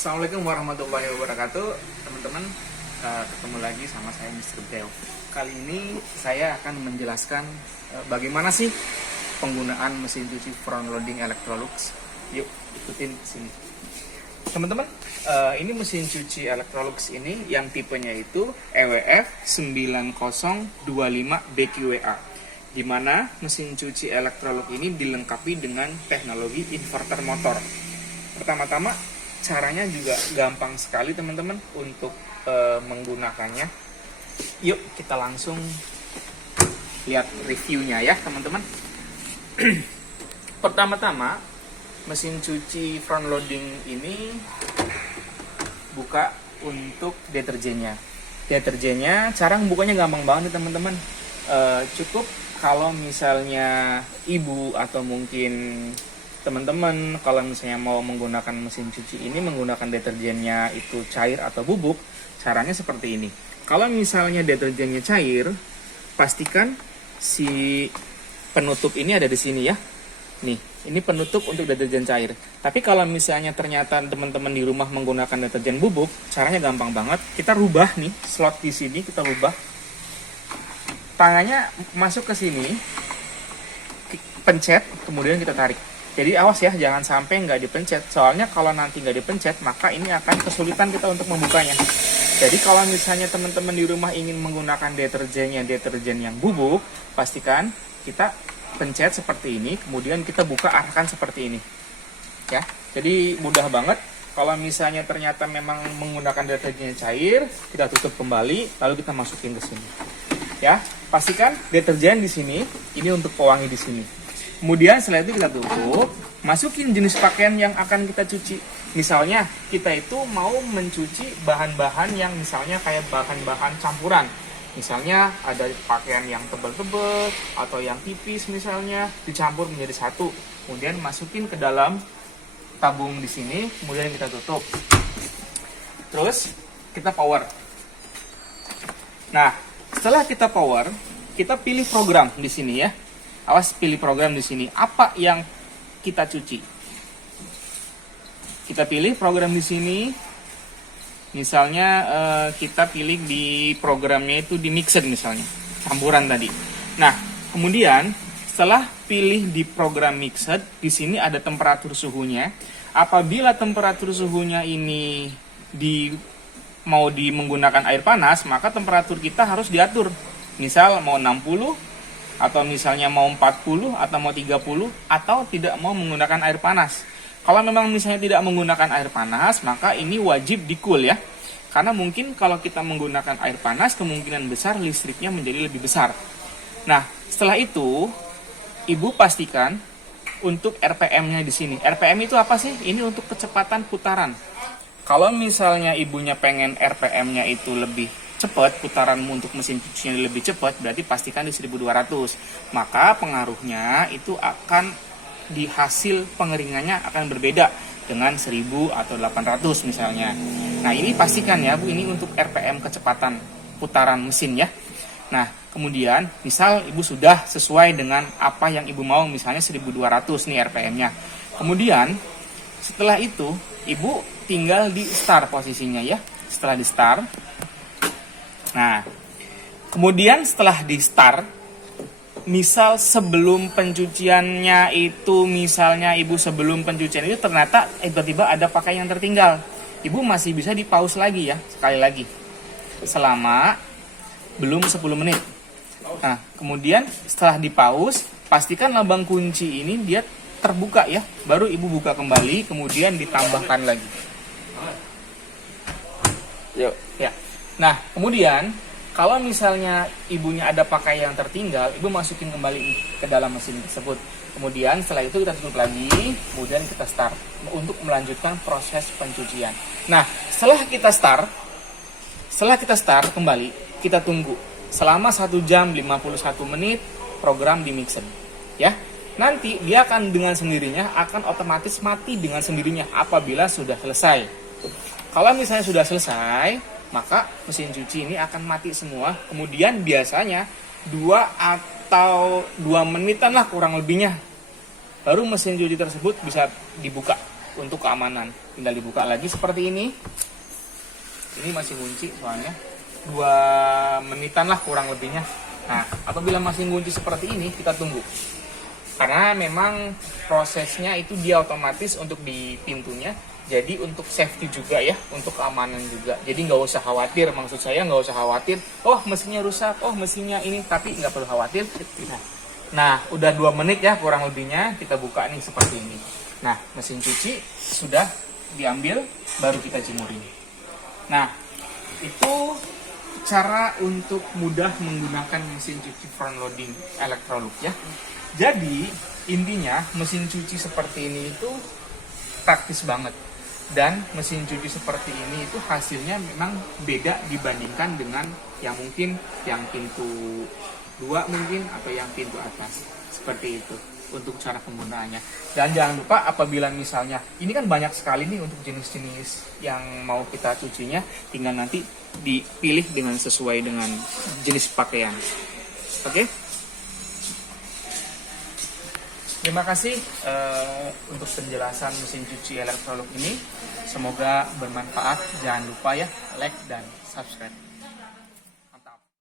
Assalamualaikum warahmatullahi wabarakatuh, teman-teman. Ketemu lagi sama saya Mr. Bel. Kali ini saya akan menjelaskan bagaimana sih penggunaan mesin cuci front loading Electrolux. Yuk ikutin sini, teman-teman. Ini mesin cuci Electrolux ini yang tipenya itu EWF 9025 BQWA, di mana mesin cuci Electrolux ini dilengkapi dengan teknologi inverter motor. Pertama-tama, caranya juga gampang sekali teman-teman untuk menggunakannya. Yuk kita langsung lihat reviewnya ya teman-teman. Pertama-tama, mesin cuci front loading ini buka untuk deterjennya. Deterjennya cara membukanya gampang banget nih teman-teman. Cukup kalau misalnya ibu atau mungkin teman-teman kalau misalnya mau menggunakan mesin cuci ini menggunakan deterjennya itu cair atau bubuk, caranya seperti ini. Kalau misalnya deterjennya cair, pastikan si penutup ini ada di sini ya. Nih, ini penutup untuk deterjen cair. Tapi kalau misalnya ternyata teman-teman di rumah menggunakan deterjen bubuk, caranya gampang banget. Kita rubah nih slot di sini, kita rubah. Tangannya masuk ke sini, pencet, kemudian kita tarik. Jadi awas ya, jangan sampai nggak dipencet. Soalnya kalau nanti nggak dipencet, maka ini akan kesulitan kita untuk membukanya. Jadi kalau misalnya teman-teman di rumah ingin menggunakan deterjen yang bubuk, pastikan kita pencet seperti ini, kemudian kita buka arahkan seperti ini. Ya, jadi mudah banget. Kalau misalnya ternyata memang menggunakan deterjen cair, kita tutup kembali, lalu kita masukin ke sini. Ya, pastikan deterjen di sini, ini untuk pewangi di sini. Kemudian setelah itu kita tutup, masukin jenis pakaian yang akan kita cuci. Misalnya kita itu mau mencuci bahan-bahan yang misalnya kayak bahan-bahan campuran. Misalnya ada pakaian yang tebal-tebal atau yang tipis misalnya dicampur menjadi satu. Kemudian masukin ke dalam tabung di sini, kemudian kita tutup. Terus kita power. Nah, setelah kita power, kita pilih program di sini ya. Awas pilih program di sini. Apa yang kita cuci? Kita pilih program di sini. Misalnya kita pilih di programnya itu di mixer misalnya, campuran tadi. Nah, kemudian setelah pilih di program mixer, di sini ada temperatur suhunya. Apabila temperatur suhunya ini mau menggunakan air panas, maka temperatur kita harus diatur. Misal mau 60 atau misalnya mau 40 atau mau 30 atau tidak mau menggunakan air panas. Kalau memang misalnya tidak menggunakan air panas, maka ini wajib di-cool ya. Karena mungkin kalau kita menggunakan air panas, kemungkinan besar listriknya menjadi lebih besar. Nah, setelah itu, ibu pastikan untuk RPM-nya di sini. RPM itu apa sih? Ini untuk kecepatan putaran. Kalau misalnya ibunya pengen RPM-nya itu lebih cepat, putaranmu untuk mesin cucinya lebih cepat, berarti pastikan di 1200. Maka pengaruhnya itu akan di hasil pengeringannya akan berbeda dengan 1000 atau 800 misalnya. Nah, ini pastikan ya Bu, ini untuk RPM kecepatan putaran mesin ya. Nah, kemudian misal Ibu sudah sesuai dengan apa yang Ibu mau, misalnya 1200 nih RPM-nya. Kemudian setelah itu Ibu tinggal di start posisinya ya. Setelah di start. Nah, kemudian setelah di start, misal sebelum pencuciannya itu, misalnya Ibu sebelum pencucian itu ternyata tiba-tiba ada pakaian yang tertinggal, Ibu masih bisa di pause lagi ya, sekali lagi selama belum 10 menit. Nah, kemudian setelah di pause, pastikan lubang kunci ini dia terbuka ya, baru Ibu buka kembali, kemudian ditambahkan lagi. Yuk ya. Nah, kemudian kalau misalnya ibunya ada pakaian yang tertinggal, ibu masukin kembali ke dalam mesin tersebut. Kemudian setelah itu kita tutup lagi, kemudian kita start untuk melanjutkan proses pencucian. Nah, setelah kita start kembali, kita tunggu selama 1 jam 51 menit program di mixer. Ya. Nanti dia akan dengan sendirinya akan otomatis mati dengan sendirinya apabila sudah selesai. Kalau misalnya sudah selesai, maka mesin cuci ini akan mati semua. Kemudian biasanya 2 atau 2 menitan lah kurang lebihnya, baru mesin cuci tersebut bisa dibuka. untuk keamanan. Tinggal dibuka lagi seperti ini. Ini masih kunci soalnya 2 menitan lah kurang lebihnya. Nah, apabila masih kunci seperti ini, kita tunggu. Karena memang prosesnya itu dia otomatis untuk di pintunya. Jadi untuk safety juga ya, untuk keamanan juga. Jadi nggak usah khawatir, maksud saya nggak usah khawatir. Oh mesinnya rusak, oh mesinnya ini, tapi nggak perlu khawatir. Nah, udah 2 menit ya kurang lebihnya, kita buka nih seperti ini. Nah, mesin cuci sudah diambil, baru kita jemurin. Nah, itu cara untuk mudah menggunakan mesin cuci front loading Electrolux ya. Jadi intinya mesin cuci seperti ini itu praktis banget. Dan mesin cuci seperti ini itu hasilnya memang beda dibandingkan dengan yang mungkin yang pintu 2 mungkin atau yang pintu atas. Seperti itu untuk cara penggunaannya. Dan jangan lupa apabila misalnya ini kan banyak sekali nih untuk jenis-jenis yang mau kita cucinya, tinggal nanti dipilih dengan sesuai dengan jenis pakaian. Oke? Terima kasih untuk penjelasan mesin cuci Electrolux ini. Semoga bermanfaat. Jangan lupa ya like dan subscribe.